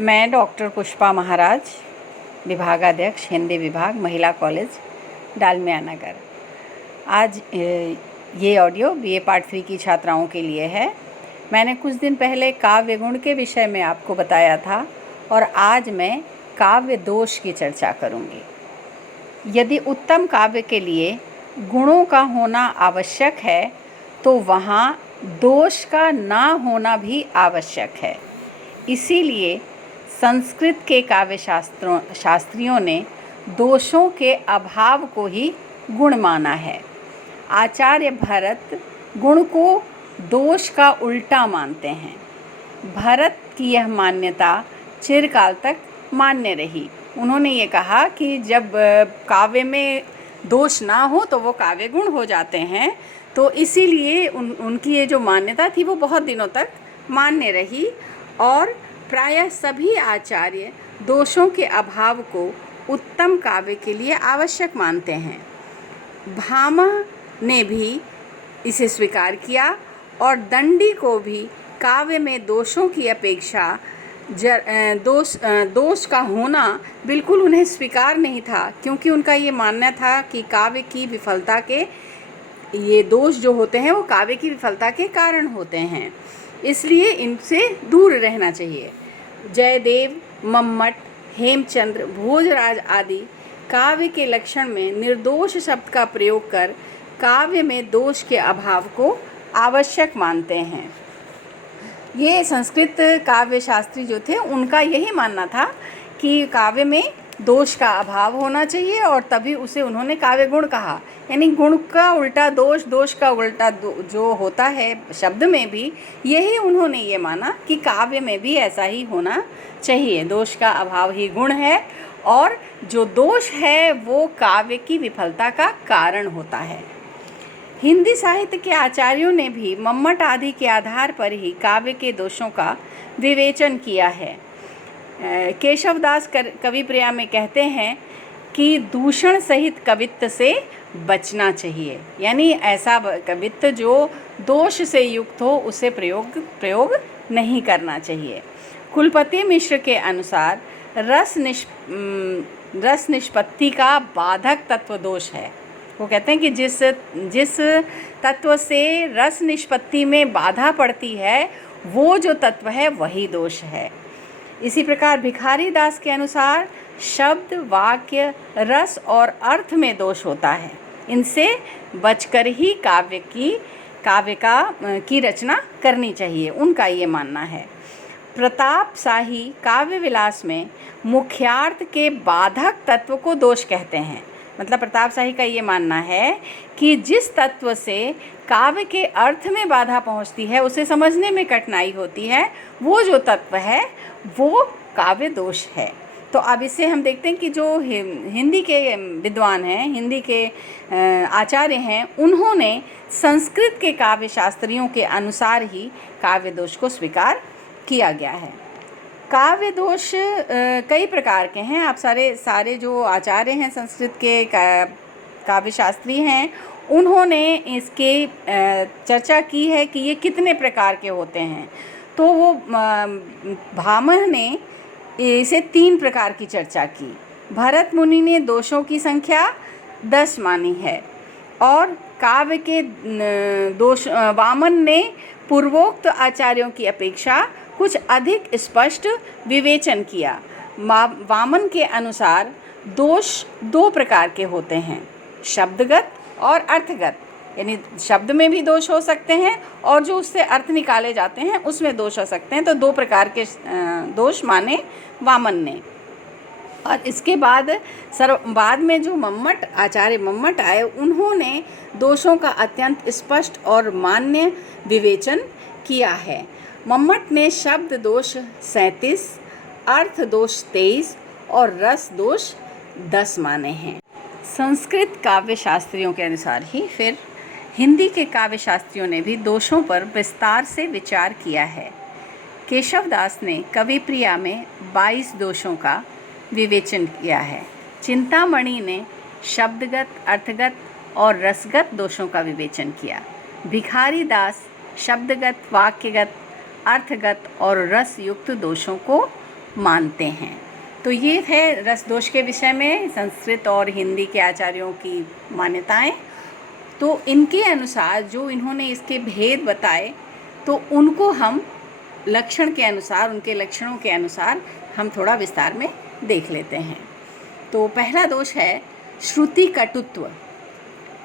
मैं डॉक्टर पुष्पा महाराज, विभागाध्यक्ष हिंदी विभाग, महिला कॉलेज, डालमिया नगर। आज ये ऑडियो बीए पार्ट 3 की छात्राओं के लिए है। मैंने कुछ दिन पहले काव्य गुण के विषय में आपको बताया था और आज मैं काव्य दोष की चर्चा करूँगी। यदि उत्तम काव्य के लिए गुणों का होना आवश्यक है तो वहाँ दोष का ना होना भी आवश्यक है। इसीलिए संस्कृत के काव्य शास्त्रियों ने दोषों के अभाव को ही गुण माना है। आचार्य भरत गुण को दोष का उल्टा मानते हैं। भरत की यह मान्यता चिरकाल तक मान्य रही। उन्होंने ये कहा कि जब काव्य में दोष ना हो तो वो काव्य गुण हो जाते हैं, तो इसीलिए उनकी ये जो मान्यता थी वो बहुत दिनों तक मान्य रही और प्रायः सभी आचार्य दोषों के अभाव को उत्तम काव्य के लिए आवश्यक मानते हैं। भामह ने भी इसे स्वीकार किया और दंडी को भी काव्य में दोषों की अपेक्षा दोष का होना बिल्कुल उन्हें स्वीकार नहीं था, क्योंकि उनका ये मानना था कि काव्य की विफलता के ये दोष जो होते हैं वो काव्य की विफलता के कारण होते हैं, इसलिए इनसे दूर रहना चाहिए। जयदेव, मम्मट, हेमचंद्र, भोजराज आदि काव्य के लक्षण में निर्दोष शब्द का प्रयोग कर काव्य में दोष के अभाव को आवश्यक मानते हैं। ये संस्कृत काव्य शास्त्री जो थे उनका यही मानना था कि काव्य में दोष का अभाव होना चाहिए और तभी उसे उन्होंने काव्य गुण कहा। यानी गुण का उल्टा दोष, दोष का उल्टा जो होता है शब्द में भी, यही उन्होंने ये माना कि काव्य में भी ऐसा ही होना चाहिए। दोष का अभाव ही गुण है और जो दोष है वो काव्य की विफलता का कारण होता है। हिंदी साहित्य के आचार्यों ने भी मम्मट आदि के आधार पर ही काव्य के दोषों का विवेचन किया है। केशवदास कविप्रिया में कहते हैं कि दूषण सहित कवित्व से बचना चाहिए। यानी ऐसा कवित्व जो दोष से युक्त हो उसे प्रयोग नहीं करना चाहिए। कुलपति मिश्र के अनुसार रस निष्पत्ति का बाधक तत्व दोष है। वो कहते हैं कि जिस तत्व से रस निष्पत्ति में बाधा पड़ती है वो जो तत्व है वही दोष है। इसी प्रकार भिखारी दास के अनुसार शब्द, वाक्य, रस और अर्थ में दोष होता है। इनसे बचकर ही काव्य की रचना करनी चाहिए, उनका ये मानना है। प्रताप शाही काव्य विलास में मुख्यार्थ के बाधक तत्व को दोष कहते हैं। मतलब प्रताप शाही का ये मानना है कि जिस तत्व से काव्य के अर्थ में बाधा पहुंचती है, उसे समझने में कठिनाई होती है, वो जो तत्व है वो काव्य दोष है। तो अब इससे हम देखते हैं कि जो हिंदी के विद्वान हैं, हिंदी के आचार्य हैं, उन्होंने संस्कृत के काव्य शास्त्रियों के अनुसार ही काव्य दोष को स्वीकार किया गया है। काव्य दोष कई प्रकार के हैं। आप सारे जो आचार्य हैं संस्कृत के काव्य शास्त्री हैं, उन्होंने इसके चर्चा की है कि ये कितने प्रकार के होते हैं। तो वो भामह ने इसे 3 प्रकार की चर्चा की। भरत मुनि ने दोषों की संख्या 10 मानी है और काव्य के दोष वामन ने पूर्वोक्त आचार्यों की अपेक्षा कुछ अधिक स्पष्ट विवेचन किया। वामन के अनुसार दोष 2 प्रकार के होते हैं, शब्दगत और अर्थगत। यानी शब्द में भी दोष हो सकते हैं और जो उससे अर्थ निकाले जाते हैं उसमें दोष हो सकते हैं। तो 2 प्रकार के दोष माने वामन ने। और इसके बाद में जो आचार्य मम्मट आए, उन्होंने दोषों का अत्यंत स्पष्ट और मान्य विवेचन किया है। मम्मट ने शब्द दोष 37, अर्थ दोष 23 और रस दोष 10 माने हैं। संस्कृत काव्य शास्त्रियों के अनुसार ही फिर हिंदी के काव्य शास्त्रियों ने भी दोषों पर विस्तार से विचार किया है। केशवदास ने कविप्रिया में 22 दोषों का विवेचन किया है। चिंतामणि ने शब्दगत, अर्थगत और रसगत दोषों का विवेचन किया। भिखारी दास शब्दगत, वाक्यगत, अर्थगत और रस युक्त दोषों को मानते हैं। तो ये है रस दोष के विषय में संस्कृत और हिंदी के आचार्यों की मान्यताएं। तो इनके अनुसार जो इन्होंने इसके भेद बताए, तो उनको हम लक्षण के अनुसार, उनके लक्षणों के अनुसार हम थोड़ा विस्तार में देख लेते हैं। तो पहला दोष है श्रुति कटुत्व।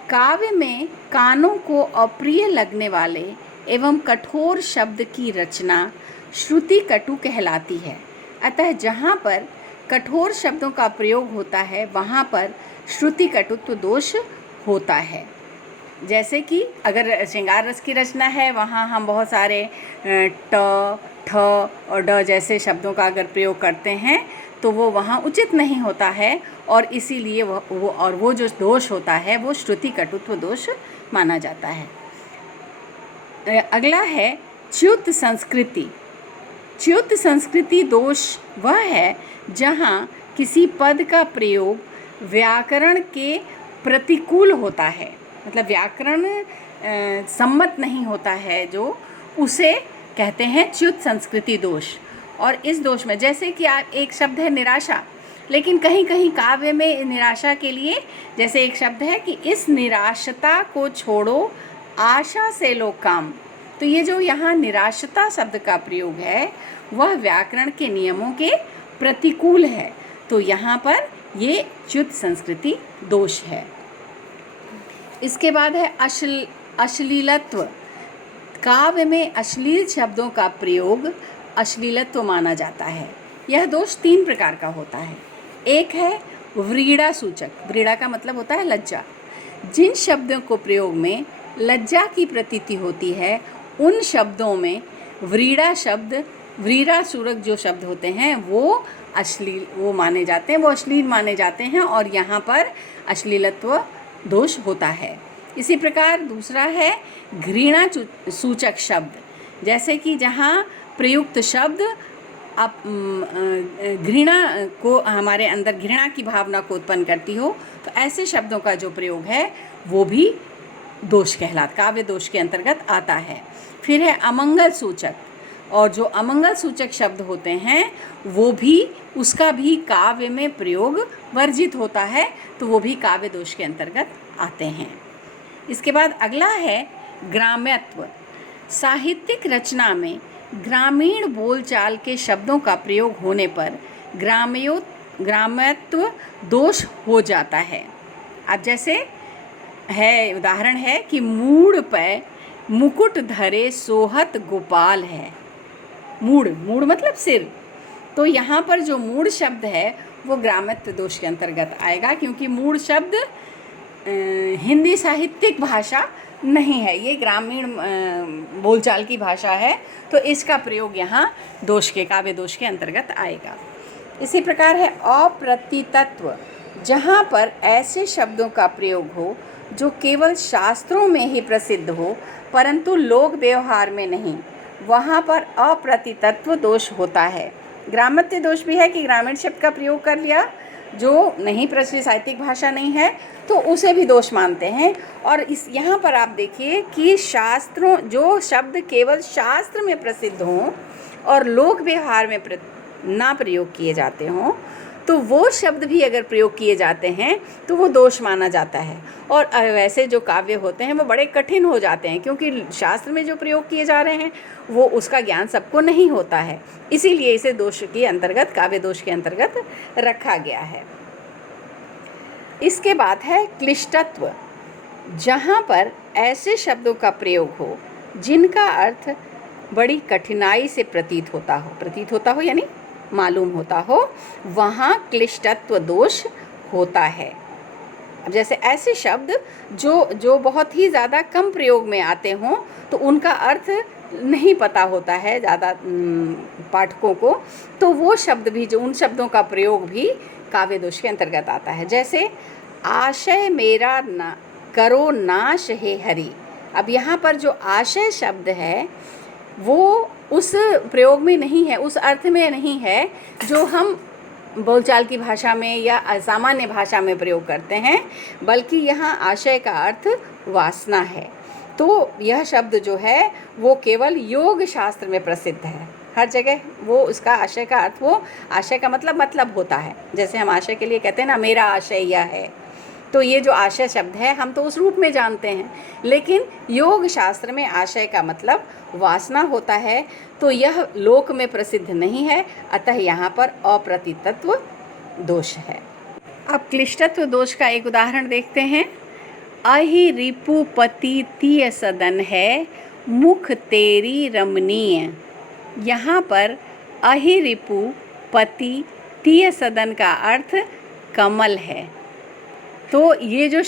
काव्य में कानों को अप्रिय लगने वाले एवं कठोर शब्द की रचना श्रुति कटु कहलाती है। अतः जहाँ पर कठोर शब्दों का प्रयोग होता है वहाँ पर श्रुति कटुत्व दोष होता है। जैसे कि अगर श्रृंगार रस की रचना है, वहाँ हम बहुत सारे ट, ठ और ड जैसे शब्दों का अगर प्रयोग करते हैं तो वो वहाँ उचित नहीं होता है, और इसीलिए वो जो दोष होता है वो श्रुति कटुत्व दोष माना जाता है। अगला है च्युत संस्कृति। च्युत संस्कृति दोष वह है जहाँ किसी पद का प्रयोग व्याकरण के प्रतिकूल होता है, मतलब व्याकरण सम्मत नहीं होता है, जो उसे कहते हैं च्युत संस्कृति दोष। और इस दोष में जैसे कि एक शब्द है निराशा, लेकिन कहीं कहीं काव्य में निराशा के लिए जैसे एक शब्द है कि इस निराशता को छोड़ो आशा से लो काम। तो ये जो यहाँ निराशता शब्द का प्रयोग है वह व्याकरण के नियमों के प्रतिकूल है, तो यहाँ पर ये च्युत संस्कृति दोष है। इसके बाद है अश्लीलत्व। काव्य में अश्लील शब्दों का प्रयोग अश्लीलत्व माना जाता है। यह दोष 3 प्रकार का होता है। एक है व्रीड़ा सूचक। व्रीड़ा का मतलब होता है लज्जा। जिन शब्दों को प्रयोग में लज्जा की प्रतीति होती है उन शब्दों में व्रीड़ा शब्द, व्रीड़ा सूरक जो शब्द होते हैं वो माने जाते हैं, वो अश्लील माने जाते हैं, और यहाँ पर अश्लीलत्व दोष होता है। इसी प्रकार दूसरा है घृणा सूचक शब्द। जैसे कि जहाँ प्रयुक्त शब्द घृणा को, हमारे अंदर घृणा की भावना को उत्पन्न करती हो, तो ऐसे शब्दों का जो प्रयोग है वो भी दोष काव्य दोष के अंतर्गत आता है। फिर है अमंगल सूचक, और जो अमंगल सूचक शब्द होते हैं वो भी, उसका भी काव्य में प्रयोग वर्जित होता है, तो वो भी काव्य दोष के अंतर्गत आते हैं। इसके बाद अगला है ग्राम्यत्व। साहित्यिक रचना में ग्रामीण बोलचाल के शब्दों का प्रयोग होने पर ग्राम्यत्व दोष हो जाता है। अब जैसे है, उदाहरण है कि मूड़ पे मुकुट धरे सोहत गोपाल है। मूड़ मतलब सिर, तो यहाँ पर जो मूड़ शब्द है वो ग्राम्यत्व दोष के अंतर्गत आएगा, क्योंकि मूड़ शब्द हिंदी साहित्यिक भाषा नहीं है, ये ग्रामीण बोलचाल की भाषा है, तो इसका प्रयोग यहाँ काव्य दोष के अंतर्गत आएगा। इसी प्रकार है अप्रतितत्व। जहाँ पर ऐसे शब्दों का प्रयोग हो जो केवल शास्त्रों में ही प्रसिद्ध हो परंतु लोक व्यवहार में नहीं, वहाँ पर अप्रतितत्व दोष होता है। ग्राम्यत्व दोष भी है कि ग्रामीण शब्द का प्रयोग कर लिया जो नहीं प्रचलित साहित्यिक भाषा नहीं है, तो उसे भी दोष मानते हैं। और इस यहाँ पर आप देखिए कि शास्त्रों, जो शब्द केवल शास्त्र में प्रसिद्ध हों और लोक व्यवहार में ना प्रयोग किए जाते हों, तो वो शब्द भी अगर प्रयोग किए जाते हैं तो वो दोष माना जाता है। और वैसे जो काव्य होते हैं वो बड़े कठिन हो जाते हैं, क्योंकि शास्त्र में जो प्रयोग किए जा रहे हैं वो उसका ज्ञान सबको नहीं होता है, इसीलिए इसे दोष के अंतर्गत, काव्य दोष के अंतर्गत रखा गया है। इसके बाद है क्लिष्टत्व। जहाँ पर ऐसे शब्दों का प्रयोग हो जिनका अर्थ बड़ी कठिनाई से प्रतीत होता हो यानी मालूम होता हो, वहाँ क्लिष्टत्व दोष होता है। अब जैसे ऐसे शब्द जो बहुत ही ज़्यादा कम प्रयोग में आते हों, तो उनका अर्थ नहीं पता होता है ज़्यादा पाठकों को, तो वो शब्द भी, जो उन शब्दों का प्रयोग भी काव्य दोष के अंतर्गत आता है। जैसे आशय मेरा ना करो नाश हे हरि। अब यहाँ पर जो आशय शब्द है वो उस प्रयोग में नहीं है, उस अर्थ में नहीं है जो हम बोलचाल की भाषा में या सामान्य भाषा में प्रयोग करते हैं, बल्कि यहाँ आशय का अर्थ वासना है। तो यह शब्द जो है वो केवल योग शास्त्र में प्रसिद्ध है, हर जगह वो उसका आशय का अर्थ, वो आशय का मतलब होता है। जैसे हम आशय के लिए कहते हैं ना, मेरा आशय यह है, तो ये जो आशय शब्द है हम तो उस रूप में जानते हैं, लेकिन योग शास्त्र में आशय का मतलब वासना होता है। तो यह लोक में प्रसिद्ध नहीं है, अतः यहाँ पर अप्रतितत्व दोष है। अब क्लिष्टत्व दोष का एक उदाहरण देखते हैं। अहि रिपु पति तीय सदन है, मुख तेरी रमणीय। यहाँ पर अहि रिपु पति तीय सदन का अर्थ कमल है। तो ये जो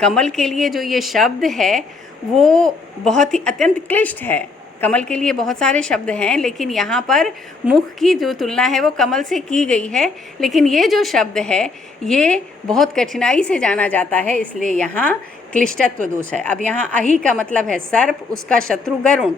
कमल के लिए जो ये शब्द है वो बहुत ही अत्यंत क्लिष्ट है। कमल के लिए बहुत सारे शब्द हैं, लेकिन यहाँ पर मुख की जो तुलना है वो कमल से की गई है, लेकिन ये जो शब्द है ये बहुत कठिनाई से जाना जाता है, इसलिए यहाँ क्लिष्टत्व दोष है। अब यहाँ अहि का मतलब है सर्प, उसका शत्रु गरुण,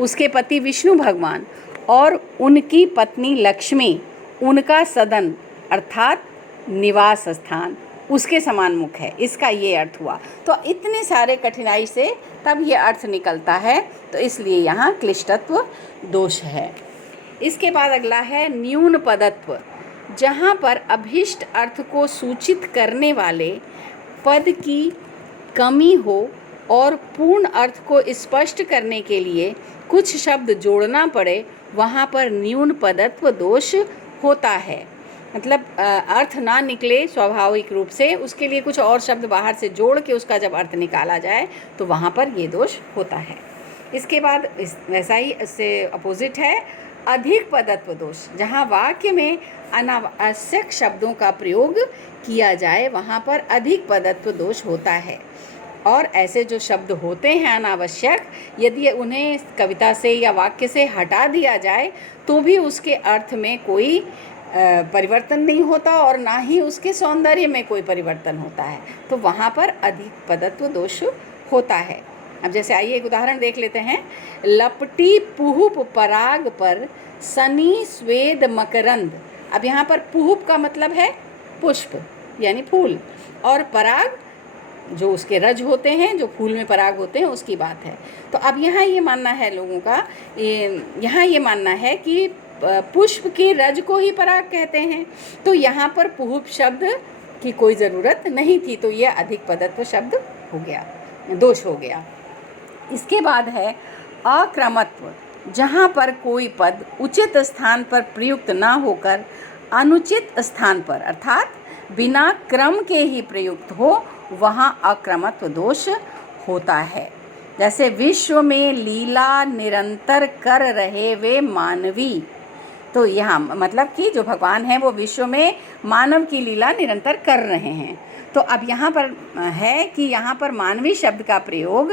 उसके पति विष्णु भगवान और उनकी पत्नी लक्ष्मी, उनका सदन अर्थात निवास स्थान, उसके समान मुख है, इसका ये अर्थ हुआ। तो इतने सारे कठिनाई से तब ये अर्थ निकलता है, तो इसलिए यहाँ क्लिष्टत्व दोष है। इसके बाद अगला है न्यून पदत्व, जहाँ पर अभीष्ट अर्थ को सूचित करने वाले पद की कमी हो और पूर्ण अर्थ को स्पष्ट करने के लिए कुछ शब्द जोड़ना पड़े, वहाँ पर न्यून पदत्व दोष होता है। मतलब अर्थ ना निकले स्वाभाविक रूप से, उसके लिए कुछ और शब्द बाहर से जोड़ के उसका जब अर्थ निकाला जाए तो वहाँ पर ये दोष होता है। इसके बाद वैसा ही इससे अपोजिट है अधिक पदत्व दोष, जहाँ वाक्य में अनावश्यक शब्दों का प्रयोग किया जाए वहाँ पर अधिक पदत्व दोष होता है। और ऐसे जो शब्द होते हैं अनावश्यक, यदि उन्हें कविता से या वाक्य से हटा दिया जाए तो भी उसके अर्थ में कोई परिवर्तन नहीं होता और ना ही उसके सौंदर्य में कोई परिवर्तन होता है, तो वहाँ पर अधिक पदत्व दोष होता है। अब जैसे आइए एक उदाहरण देख लेते हैं। लपटी पुहुप पराग पर सनी स्वेद मकरंद। अब यहाँ पर पुहुप का मतलब है पुष्प यानी फूल, और पराग जो उसके रज होते हैं, जो फूल में पराग होते हैं, उसकी बात है। तो अब यहाँ ये मानना है लोगों का, यहाँ ये मानना है कि पुष्प के रज को ही पराग कहते हैं, तो यहाँ पर पुहुप शब्द की कोई ज़रूरत नहीं थी, तो यह अधिक पदत्व शब्द हो गया, दोष हो गया। इसके बाद है अक्रमत्व, जहाँ पर कोई पद उचित स्थान पर प्रयुक्त ना होकर अनुचित स्थान पर अर्थात बिना क्रम के ही प्रयुक्त हो, वहाँ अक्रमत्व दोष होता है। जैसे विश्व में लीला निरंतर कर रहे वे मानवी, तो यहाँ मतलब कि जो भगवान हैं वो विश्व में मानव की लीला निरंतर कर रहे हैं। तो अब यहाँ पर है कि यहाँ पर मानवी शब्द का प्रयोग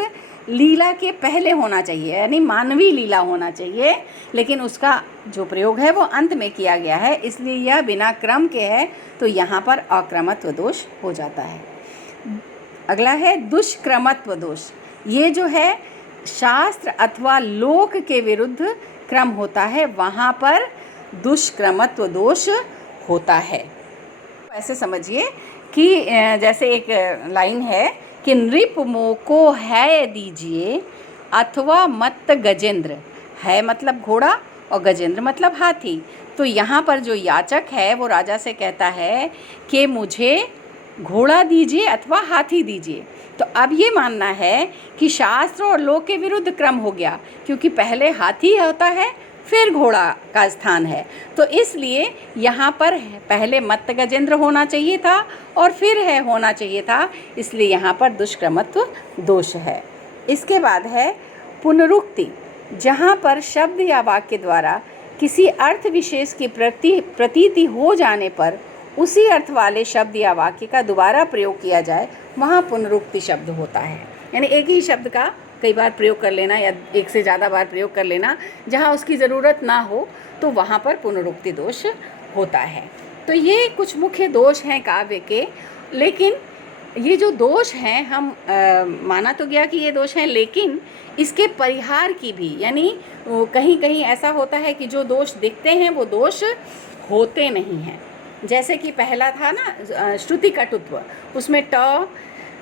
लीला के पहले होना चाहिए, यानी मानवी लीला होना चाहिए, लेकिन उसका जो प्रयोग है वो अंत में किया गया है, इसलिए यह बिना क्रम के है, तो यहाँ पर अक्रमत्व दोष हो जाता है। अगला है दुष्क्रमत्व दोष। ये जो है शास्त्र अथवा लोक के विरुद्ध क्रम होता है, वहाँ पर दुष्क्रमत्व दोष होता है। ऐसे समझिए कि जैसे एक लाइन है कि नृप मोको है दीजिए अथवा मत गजेंद्र। है मतलब घोड़ा और गजेंद्र मतलब हाथी। तो यहाँ पर जो याचक है वो राजा से कहता है कि मुझे घोड़ा दीजिए अथवा हाथी दीजिए। तो अब ये मानना है कि शास्त्र और लोक के विरुद्ध क्रम हो गया, क्योंकि पहले हाथी होता है फिर घोड़ा का स्थान है, तो इसलिए यहाँ पर पहले मत्त गजेंद्र होना चाहिए था और फिर है होना चाहिए था, इसलिए यहाँ पर दुष्क्रमत्व दोष है। इसके बाद है पुनरुक्ति, जहाँ पर शब्द या वाक्य द्वारा किसी अर्थ विशेष की प्रतीति हो जाने पर उसी अर्थ वाले शब्द या वाक्य का दोबारा प्रयोग किया जाए, वहाँ पुनरुक्ति शब्द होता है। यानी एक ही शब्द का कई बार प्रयोग कर लेना या एक से ज़्यादा बार प्रयोग कर लेना, जहाँ उसकी ज़रूरत ना हो, तो वहाँ पर पुनरुक्ति दोष होता है। तो ये कुछ मुख्य दोष हैं काव्य के, लेकिन ये जो दोष हैं हम माना तो गया कि ये दोष हैं, लेकिन इसके परिहार की भी, यानी कहीं कहीं ऐसा होता है कि जो दोष दिखते हैं वो दोष होते नहीं हैं। जैसे कि पहला था ना श्रुति कटुत्व, उसमें ट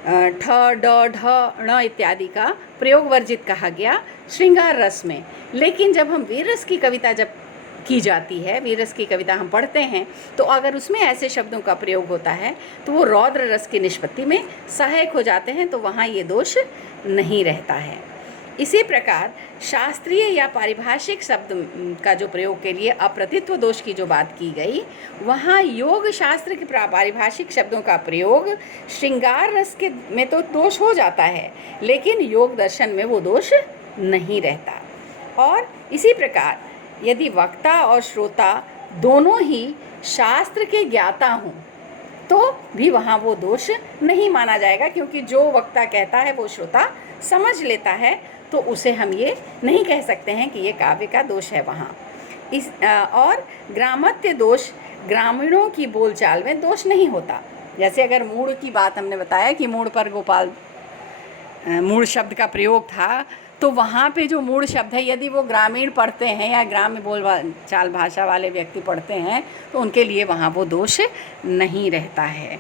ठ, ड, ढ, ण इत्यादि का प्रयोग वर्जित कहा गया श्रृंगार रस में। लेकिन जब हम वीर रस की कविता जब की जाती है, वीर रस की कविता हम पढ़ते हैं, तो अगर उसमें ऐसे शब्दों का प्रयोग होता है तो वो रौद्र रस की निष्पत्ति में सहायक हो जाते हैं, तो वहाँ ये दोष नहीं रहता है। इसी प्रकार शास्त्रीय या पारिभाषिक शब्द का जो प्रयोग के लिए अप्रतित्व दोष की जो बात की गई, वहाँ योग शास्त्र के पारिभाषिक शब्दों का प्रयोग श्रृंगार रस के में तो दोष हो जाता है, लेकिन योग दर्शन में वो दोष नहीं रहता। और इसी प्रकार यदि वक्ता और श्रोता दोनों ही शास्त्र के ज्ञाता हों तो भी वहाँ वो दोष नहीं माना जाएगा, क्योंकि जो वक्ता कहता है वो श्रोता समझ लेता है, तो उसे हम ये नहीं कह सकते हैं कि ये काव्य का दोष है वहाँ। और ग्रामत्य दोष, ग्रामीणों की बोलचाल में दोष नहीं होता। जैसे अगर मूढ़ की बात हमने बताया कि मूढ़ पर गोपाल मूढ़ शब्द का प्रयोग था, तो वहाँ पे जो मूढ़ शब्द है यदि वो ग्रामीण पढ़ते हैं या ग्राम्य बोलचाल भाषा वाले व्यक्ति पढ़ते हैं तो उनके लिए वहाँ वो दोष नहीं रहता है।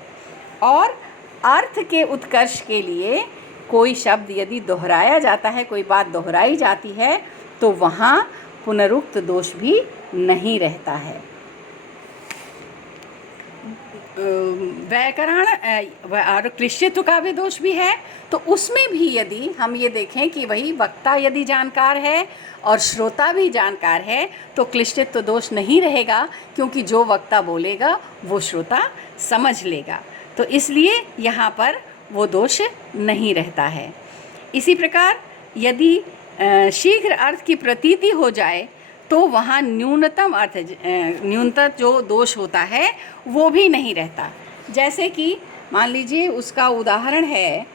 और अर्थ के उत्कर्ष के लिए कोई शब्द यदि दोहराया जाता है, कोई बात दोहराई जाती है, तो वहाँ पुनरुक्त दोष भी नहीं रहता है। व्याकरण और क्लिश्यत्व का भी दोष भी है, तो उसमें भी यदि हम ये देखें कि वही वक्ता यदि जानकार है और श्रोता भी जानकार है तो क्लिश्यत्व दोष नहीं रहेगा, क्योंकि जो वक्ता बोलेगा वो श्रोता समझ लेगा, तो इसलिए यहाँ पर वो दोष नहीं रहता है। इसी प्रकार यदि शीघ्र अर्थ की प्रतीति हो जाए तो वहाँ न्यूनतम अर्थ, न्यूनतम जो दोष होता है वो भी नहीं रहता। जैसे कि मान लीजिए उसका उदाहरण है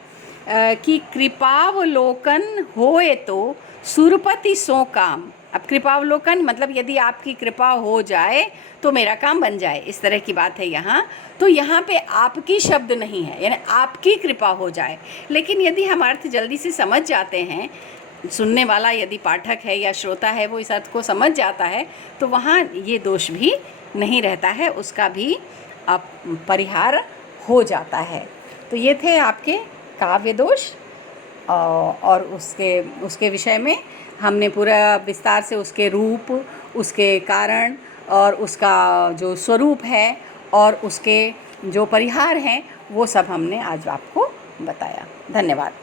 कि कृपावलोकन होए तो सुरपति सो काम। अब कृपावलोकन मतलब यदि आपकी कृपा हो जाए तो मेरा काम बन जाए, इस तरह की बात है यहाँ। तो यहाँ पे आपकी शब्द नहीं है, यानी आपकी कृपा हो जाए। लेकिन यदि हम अर्थ जल्दी से समझ जाते हैं, सुनने वाला यदि पाठक है या श्रोता है वो इस अर्थ को समझ जाता है, तो वहाँ ये दोष भी नहीं रहता है, उसका भी परिहार हो जाता है। तो ये थे आपके काव्य दोष, और उसके विषय में हमने पूरा विस्तार से उसके रूप, उसके कारण और उसका जो स्वरूप है और उसके जो परिहार हैं वो सब हमने आज आपको बताया। धन्यवाद।